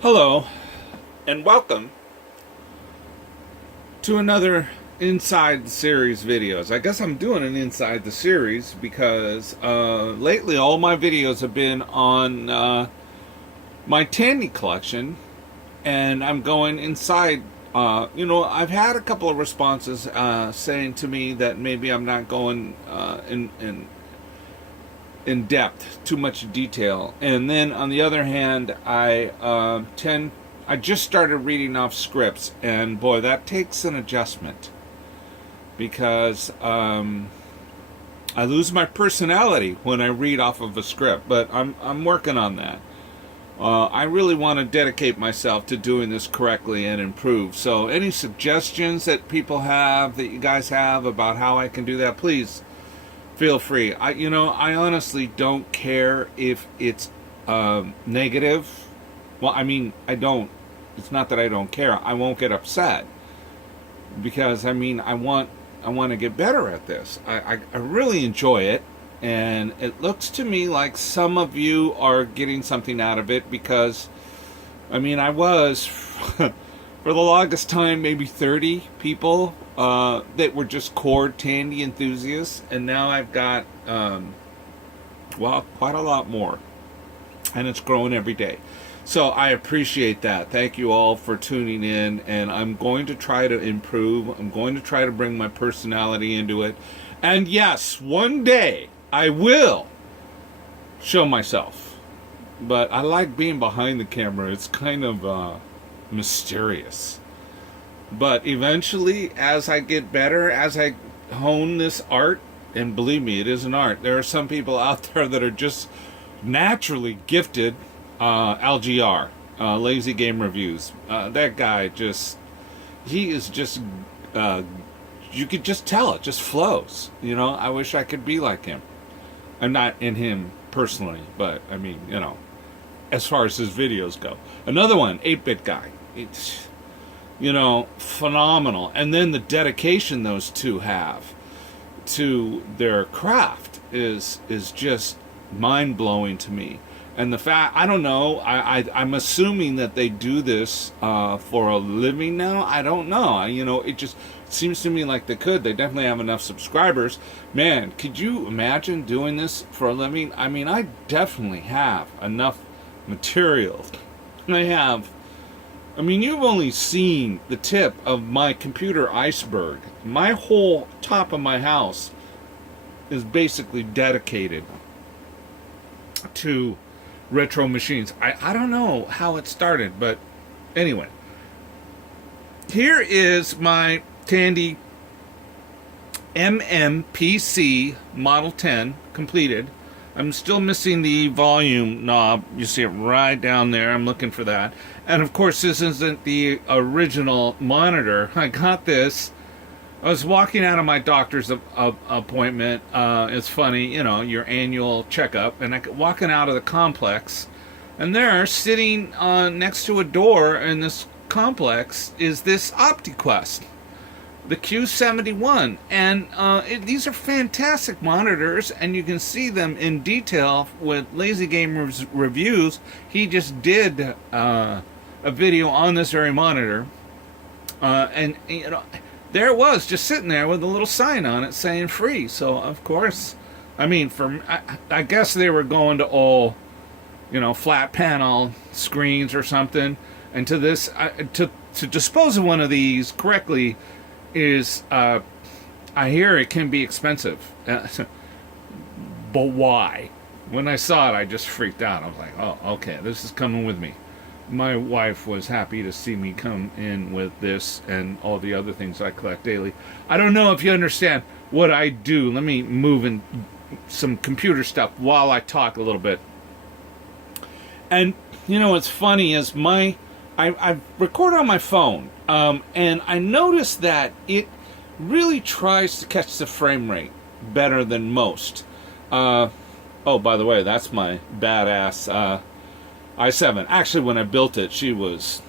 Hello, and welcome to another Inside the Series videos. I guess I'm doing an Inside the Series because lately all my videos have been on my Tandy collection, and I'm going inside. I've had a couple of responses saying to me that maybe I'm not going in depth, too much detail. And then on the other hand, I just started reading off scripts, and boy, that takes an adjustment because I lose my personality when I read off of a script. But I'm working on that. I really want to dedicate myself to doing this correctly and improve. So any suggestions that people have, that you guys have about how I can do that, please feel free. I honestly don't care if it's negative. Well, I mean, I don't. It's not that I don't care. I won't get upset because I want to get better at this. I really enjoy it, and it looks to me like some of you are getting something out of it because, I was for the longest time maybe 30 people that were just core Tandy enthusiasts, and now I've got quite a lot more, and it's growing every day. So I appreciate that. Thank you all for tuning in, and I'm going to try to improve. I'm going to try to bring my personality into it. And yes, one day I will show myself. But I like being behind the camera. It's kind of mysterious. But eventually, as I get better, as I hone this art, and believe me, it is an art. There are some people out there that are just naturally gifted. LGR, Lazy Game Reviews. That guy he is just, you could just tell it just flows. I wish I could be like him. I'm not in him personally, but as far as his videos go. Another one, 8-Bit Guy. It's, phenomenal. And then the dedication those two have to their craft is just mind-blowing to me. And the fact, I don't know, I'm assuming that they do this for a living now. I don't know. It just seems to me like they could. They definitely have enough subscribers. Man, could you imagine doing this for a living? I definitely have enough material. You've only seen the tip of my computer iceberg. My whole top of my house is basically dedicated to retro machines. I don't know how it started, but anyway. Here is my Tandy MMPC Model 10 completed. I'm still missing the volume knob. You see it right down there. I'm looking for that. And of course, this isn't the original monitor. I got this. I was walking out of my doctor's appointment. It's funny, your annual checkup, and walking out of the complex, and there, sitting next to a door in this complex, is this OptiQuest, the Q71, and these are fantastic monitors, and you can see them in detail with Lazy Gamer's reviews. He just did a video on this very monitor, and there it was, just sitting there with a little sign on it saying free. So, of course, I guess they were going to all, flat panel screens or something. And to this, to dispose of one of these correctly is, I hear it can be expensive. But why? When I saw it, I just freaked out. I was like, oh, okay, this is coming with me. My wife was happy to see me come in with this and all the other things I collect daily. I don't know if you understand what I do. Let me move in some computer stuff while I talk a little bit. And, what's funny is I record on my phone, and I noticed that it really tries to catch the frame rate better than most. Oh, by the way, that's my badass i7. Actually, when I built it, she was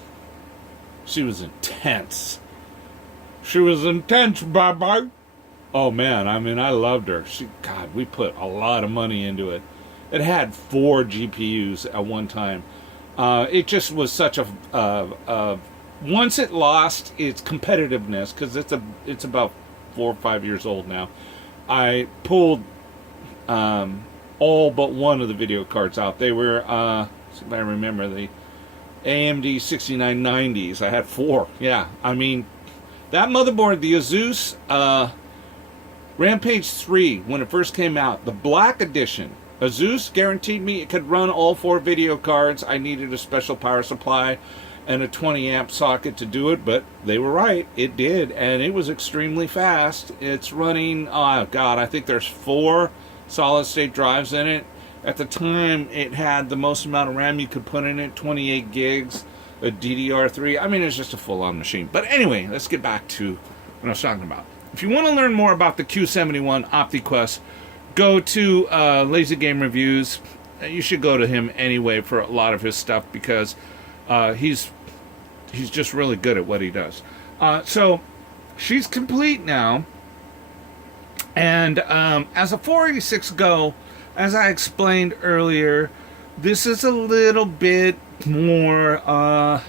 intense. She was intense, bye-bye. Oh, man, I loved her. God, we put a lot of money into it. It had 4 GPUs at one time. It just was such a once it lost its competitiveness, because it's about 4 or 5 years old now. I pulled all but one of the video cards out. They were, see if I remember, the AMD 6990s. I had 4. Yeah, I mean, that motherboard, the Asus Rampage 3, when it first came out, the black edition, Asus guaranteed me it could run all 4 video cards. I needed a special power supply and a 20 amp socket to do it, but they were right. It did, and it was extremely fast. It's running, oh God, I think there's 4 solid state drives in it. At the time, it had the most amount of RAM you could put in it, 28 gigs, a DDR3. I mean, it's just a full-on machine. But anyway, let's get back to what I was talking about. If you want to learn more about the Q71 OptiQuest, go to Lazy Game Reviews. You should go to him anyway for a lot of his stuff, because he's just really good at what he does. So she's complete now, and as a 486 Go, as I explained earlier, this is a little bit more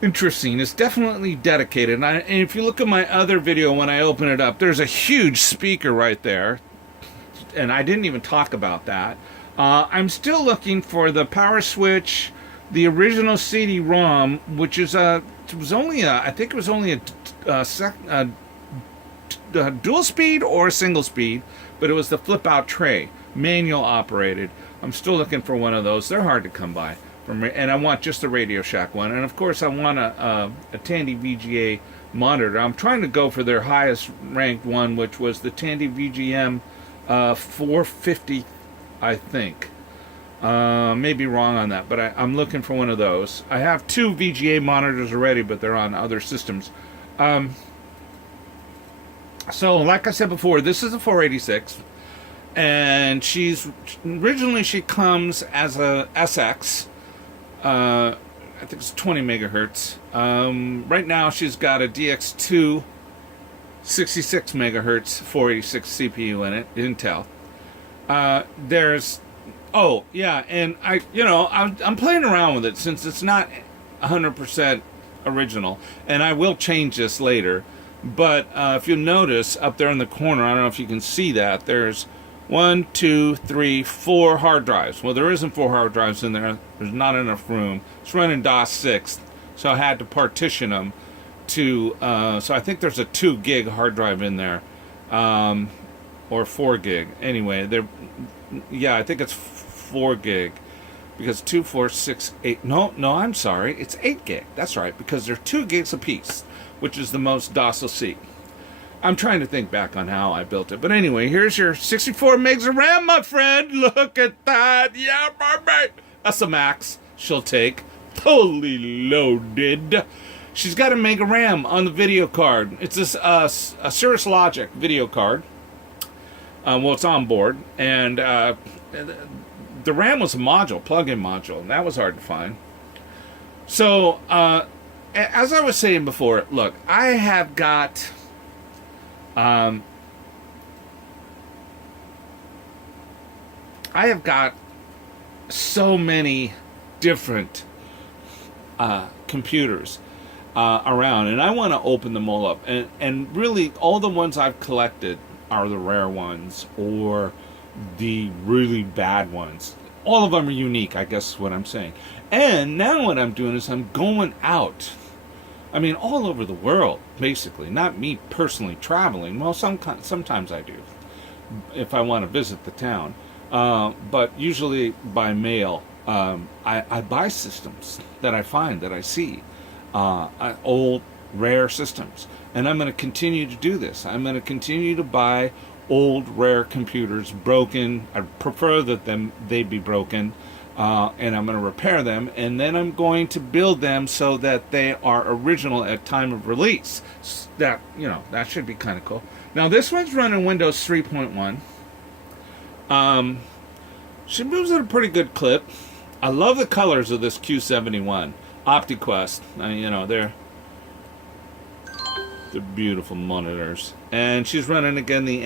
interesting. It's definitely dedicated, and if you look at my other video when I open it up, there's a huge speaker right there, and I didn't even talk about that. I'm still looking for the power switch, the original CD-ROM, which is I think it was only a dual speed or a single speed, but it was the flip out tray, manual operated. I'm still looking for one of those. They're hard to come by, and I want just the Radio Shack one, and of course I want a Tandy VGA monitor. I'm trying to go for their highest ranked one, which was the Tandy VGM 450, I think. Maybe wrong on that, but I'm looking for one of those. I have 2 VGA monitors already, but they're on other systems. So, like I said before, this is a 486, and originally she comes as a SX. I think it's 20 megahertz. Right now, she's got a DX2 66 megahertz 486 CPU in it, Intel. Oh, yeah, and I'm playing around with it since it's not 100% original, and I will change this later. But if you notice up there in the corner, I don't know if you can see that, there's 1, 2, 3, 4 hard drives. Well, there isn't 4 hard drives in there. There's not enough room. It's running DOS 6, so I had to partition them to, so I think there's a 2 gig hard drive in there, or 4 gig. Anyway, I think it's 4 gig, because 2, 4, 6, 8, no, I'm sorry, it's 8 gig. That's right, because they're 2 gigs apiece, which is the most DOS will see. I'm trying to think back on how I built it. But anyway, here's your 64 megs of RAM, my friend. Look at that. Yeah, baby. That's the max she'll take. Fully loaded. She's got a mega RAM on the video card. It's this a Cirrus Logic video card. Well, it's on board. And the RAM was a module, plug-in module. And that was hard to find. So, as I was saying before, look, I have got so many different computers around, and I want to open them all up. And really, all the ones I've collected are the rare ones or the really bad ones. All of them are unique, I guess is what I'm saying. And now what I'm doing is I'm going out. I mean, all over the world, basically. Not me personally traveling. Well, sometimes I do, if I want to visit the town. But usually by mail. I buy systems that I find, that I see. Old, rare systems. And I'm going to continue to do this. I'm going to continue to buy old, rare computers, broken. I prefer that they be broken. And I'm going to repair them, and then I'm going to build them so that they are original at time of release. That should be kind of cool. Now this one's running Windows 3.1. She moves at a pretty good clip. I love the colors of this Q71 OptiQuest. They're beautiful monitors, and she's running again the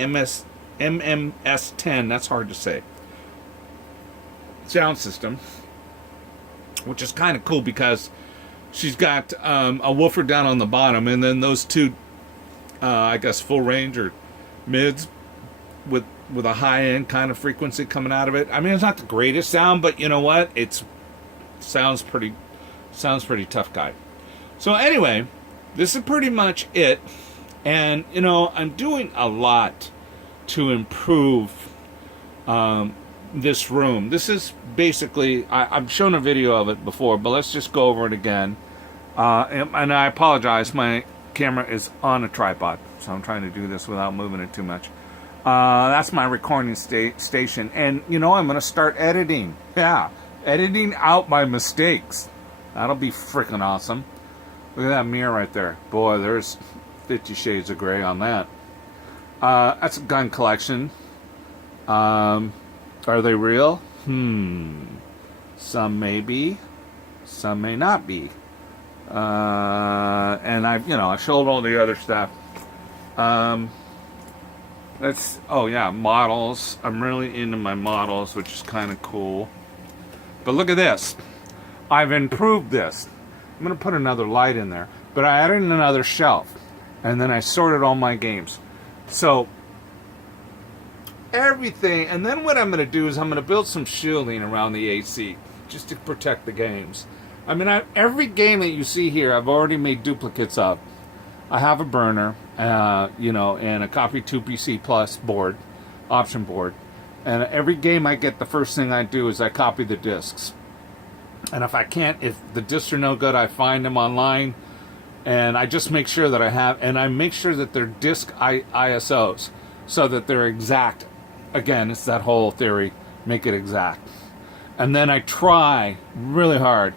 MMS10. That's hard to say. Sound system. which is kind of cool because she's got a woofer down on the bottom, and then those two, I guess, full range or mids with a high end kind of frequency coming out of it. I mean, it's not the greatest sound, but you know what? It sounds pretty tough guy. So anyway, this is pretty much it. And, you know, I'm doing a lot to improve this room. This is basically, I've shown a video of it before, but let's just go over it again. And I apologize, my camera is on a tripod, so I'm trying to do this without moving it too much. That's my recording station. And, you know, I'm going to start editing. Yeah, editing out my mistakes. That'll be freaking awesome. Look at that mirror right there. Boy, there's 50 Shades of Grey on that. That's a gun collection. Are they real? Some may be, some may not be. And I showed all the other stuff. Oh yeah, models. I'm really into my models, which is kind of cool. But look at this. I've improved this. I'm going to put another light in there. But I added another shelf. And then I sorted all my games. So, everything. And then what I'm going to do is I'm going to build some shielding around the AC. Just to protect the games. I mean, every game that you see here, I've already made duplicates of. I have a burner, and a Copy 2PC Plus board, option board. And every game I get, the first thing I do is I copy the discs. And if the discs are no good, I find them online. And I just make sure that I make sure that they're disc ISOs, so that they're exact. Again, it's that whole theory, make it exact. And then I try really hard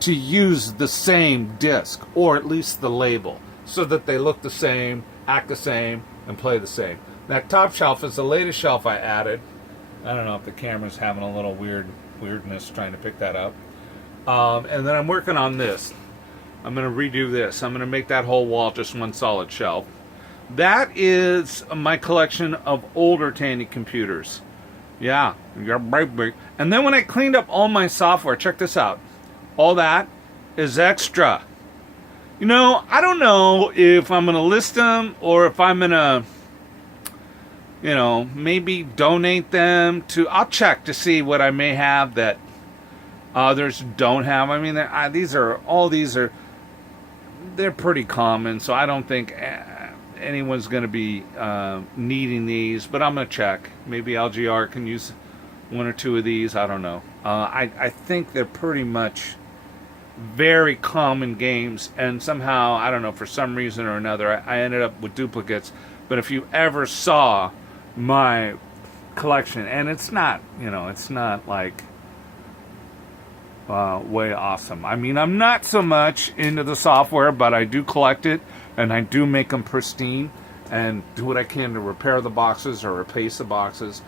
to use the same disc, or at least the label, so that they look the same, act the same, and play the same. That top shelf is the latest shelf I added. I don't know if the camera's having a little weirdness trying to pick that up. And then I'm working on this. I'm going to redo this. I'm going to make that whole wall just one solid shelf. That is my collection of older Tandy computers. Yeah, you're right. And then when I cleaned up all my software, check this out. All that is extra. You know, I don't know if I'm going to list them or if I'm going to, maybe donate them to. I'll check to see what I may have that others don't have. I mean, they're pretty common, so I don't think anyone's going to be needing these, but I'm going to check. Maybe LGR can use one or two of these. I don't know. I think they're pretty much very common games, and somehow, I don't know, for some reason or another, I ended up with duplicates. But if you ever saw my collection, and it's not like way awesome. I mean, I'm not so much into the software, but I do collect it, and I do make them pristine, and do what I can to repair the boxes or replace the boxes.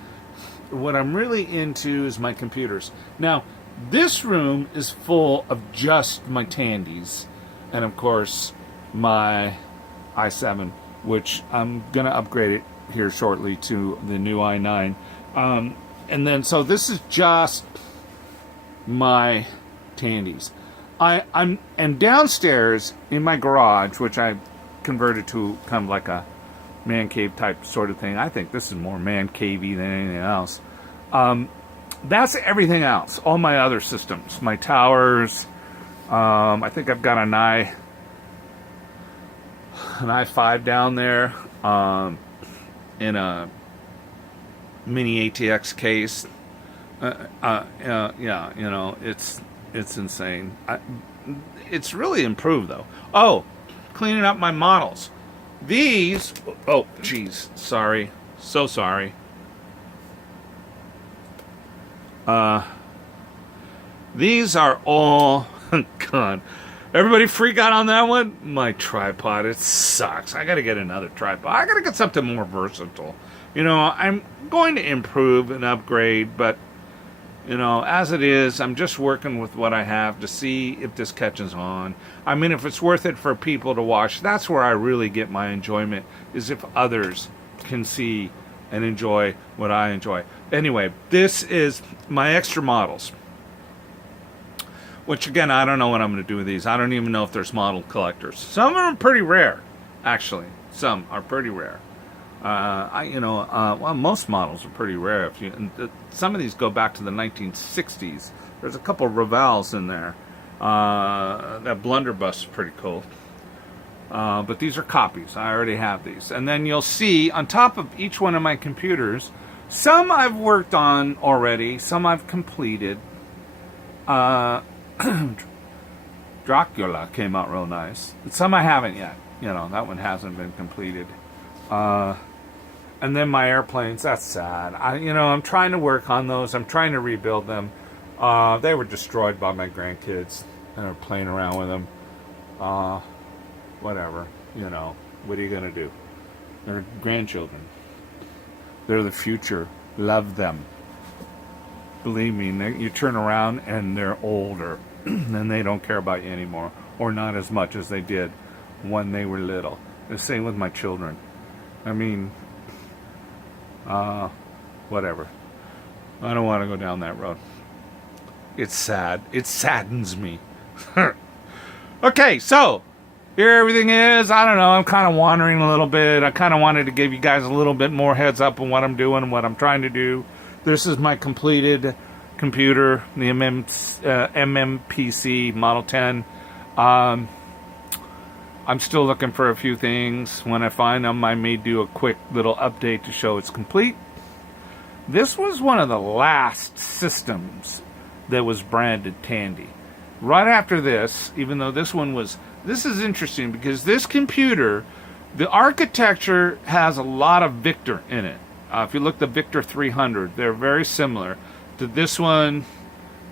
What I'm really into is my computers. Now, this room is full of just my Tandys, and of course, my i7, which I'm going to upgrade it here shortly to the new i9. And then, so this is just my Tandys. I'm downstairs in my garage, which I converted to kind of like a man cave type sort of thing. I think this is more man cavey than anything else. That's everything else. All my other systems, my towers. I think I've got an i5 down there in a mini ATX case. It's insane. It's really improved though. Oh, cleaning up my models. These. Oh, geez. Sorry. So sorry. These are all. God. Everybody freak out on that one? My tripod. It sucks. I gotta get another tripod. I gotta get something more versatile. I'm going to improve and upgrade, but as it is, I'm just working with what I have to see if this catches on. I mean, if it's worth it for people to watch, that's where I really get my enjoyment, is if others can see and enjoy what I enjoy. Anyway, this is my extra models. Which, again, I don't know what I'm going to do with these. I don't even know if there's model collectors. Some of them are pretty rare, actually. Some are pretty rare. Well, most models are pretty rare. Some of these go back to the 1960s. There's a couple Revals in there. That blunderbuss is pretty cool. But these are copies. I already have these. And then you'll see on top of each one of my computers, some I've worked on already, some I've completed. Dracula came out real nice. Some I haven't yet. That one hasn't been completed. And then my airplanes, that's sad. I'm trying to work on those. I'm trying to rebuild them. They were destroyed by my grandkids. They were playing around with them. Whatever. What are you going to do? They're grandchildren. They're the future. Love them. Believe me, you turn around and they're older. And they don't care about you anymore. Or not as much as they did when they were little. The same with my children. I mean, whatever. I don't want to go down that road. It's sad. It saddens me. Okay, so here everything is. I don't know. I'm kind of wandering a little bit. I kind of wanted to give you guys a little bit more heads up on what I'm doing and what I'm trying to do. This is my completed computer, the MMPC Model 10. I'm still looking for a few things. When I find them, I may do a quick little update to show it's complete. This was one of the last systems that was branded Tandy. Right after this, even though this is interesting because this computer, the architecture has a lot of Victor in it. If you look at the Victor 300, they're very similar to this one,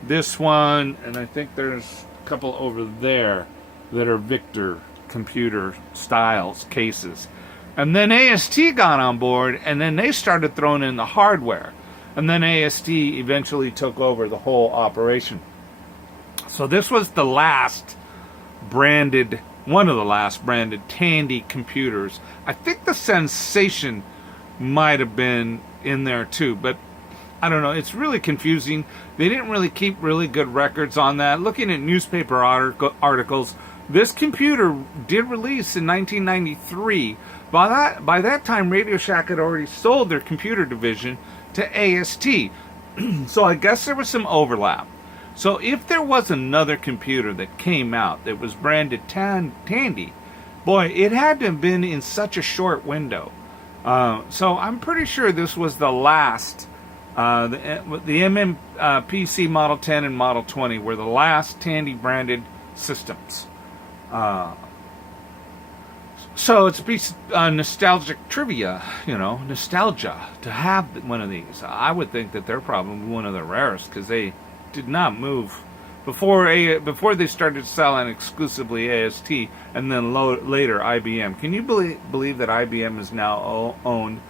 and I think there's a couple over there that are Victor computer styles, cases. And then AST got on board, and then they started throwing in the hardware. And then AST eventually took over the whole operation. So this was one of the last branded Tandy computers. I think the Sensation might have been in there too, but I don't know. It's really confusing. They didn't really keep really good records on that. Looking at newspaper articles, this computer did release in 1993. By that time, Radio Shack had already sold their computer division to AST. So I guess there was some overlap. So if there was another computer that came out that was branded Tandy, boy, it had to have been in such a short window. So I'm pretty sure this was the last. The MMPC Model 10 and Model 20 were the last Tandy branded systems. So it's a piece of nostalgic trivia, nostalgia to have one of these. I would think that they're probably one of the rarest because they did not move before they started selling exclusively AST and then later IBM. Can you believe that IBM is now owned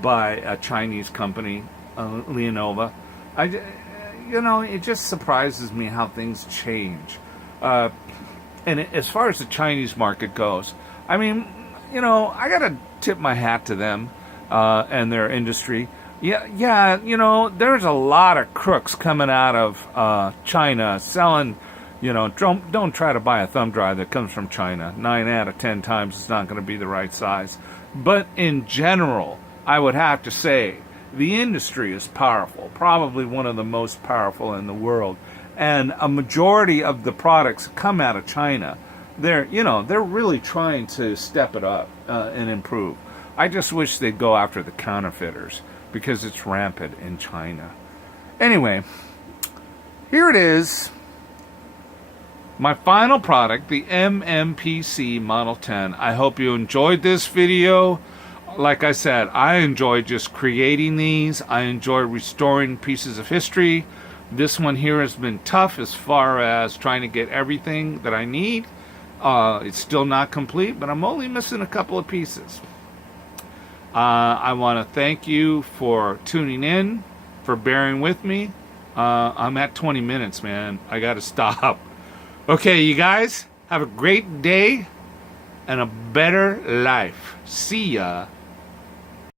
by a Chinese company, Leonova? It just surprises me how things change. And as far as the Chinese market goes, I mean, I gotta tip my hat to them and their industry. Yeah, there's a lot of crooks coming out of China selling. Don't try to buy a thumb drive that comes from China. 9 out of 10 times it's not going to be the right size. But in general, I would have to say the industry is powerful, probably one of the most powerful in the world. And a majority of the products that come out of China, they're really trying to step it up and improve. I just wish they'd go after the counterfeiters because it's rampant in China. Anyway, here it is. My final product, the MMPC Model 10. I hope you enjoyed this video. Like I said, I enjoy just creating these. I enjoy restoring pieces of history. This one here has been tough as far as trying to get everything that I need. It's still not complete, but I'm only missing a couple of pieces. I want to thank you for tuning in, for bearing with me. I'm at 20 minutes, man. I got to stop. Okay, you guys, have a great day and a better life. See ya.